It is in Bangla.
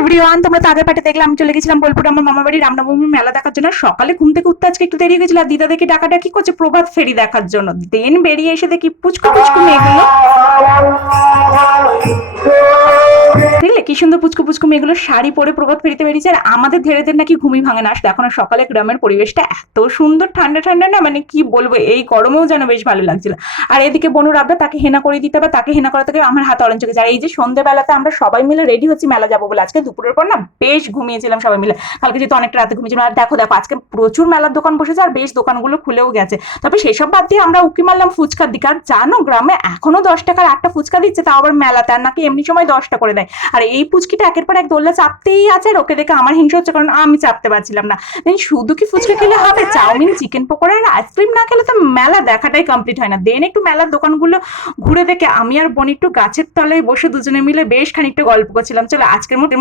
এভরিওয়ান, তোমরা তো আগের পার্টে দেখলাম আমি চলে গেছিলাম বোলপুর আমার মামা বাড়ি রামনবমী মেলা দেখার জন্য। সকালে ঘুম থেকে উঠতে আজকে একটু দেরি হয়ে গেছিল, আর দিদা দেখি ডাকাডাকি করছে প্রভাত ফেরি দেখার জন্য। দেন বেরিয়ে এসে দেখি পুচকু পুচকু মেয়েগুলো, দেখলে কি সুন্দর পুচকু পুচকু মেয়েগুলো শাড়ি পরে প্রভাত ফেরিতে বেরিয়েছে। আর আমাদের ধীরে ধীরে নাকি ঘুমই ভাঙে না। দেখো না সকালে গ্রামের পরিবেশটা এত সুন্দর ঠান্ডা ঠান্ডা না, মানে কি বলবো, এই গরমেও যেন বেশ ভালো লাগছিল। আর এদিকে বনুর আবদা, তাকে হেনা করে দিতে হবে, তাকে হেনা করা থেকে আমার হাত অরেঞ্জ হয়ে গেছে। আর এই যে সন্ধ্যেবেলাতে আমরা সবাই মিলে রেডি হচ্ছি মেলা যাবো বলে, আজকে দুপুরের পর না বেশ ঘুমিয়েছিলাম সবাই মিলে, কালকে যেহেতু অনেকটা রাতে ঘুমিয়েছিলাম। আর দেখো দেখো আজকে প্রচুর মেলার দোকান বসেছে, আর বেশ দোকানগুলো খুলেও গেছে। তবে সেসব বাদ দিয়ে আমরা উকি মারলাম ফুচকার দিকে। আর জানো গ্রামে এখনো 10 টাকার একটা ফুচকা দিচ্ছে, তাও আবার মেলাতে, আর নাকি এমনি সময় 10টা করে দেয়। আর এই পুচকিটা একের পর এক দোলনা চাপতেই আছে, আর ওকে দেখে আমার হিংসা হচ্ছে, কারণ আমি চাপতে পারছিলাম না। দেন শুধু কি ফুচকা খেলে হবে, চাউমিন চিকেন পকোড়া আর আইসক্রিম না খেলে তো মেলা দেখাটাই কমপ্লিট হয় না। দেন একটু মেলার দোকানগুলো ঘুরে দেখে আমি আর বোন একটু গাছের তলায় বসে দুজনে মিলে বেশ খানিকটা গল্প করছিলাম। চলো আজকের মতো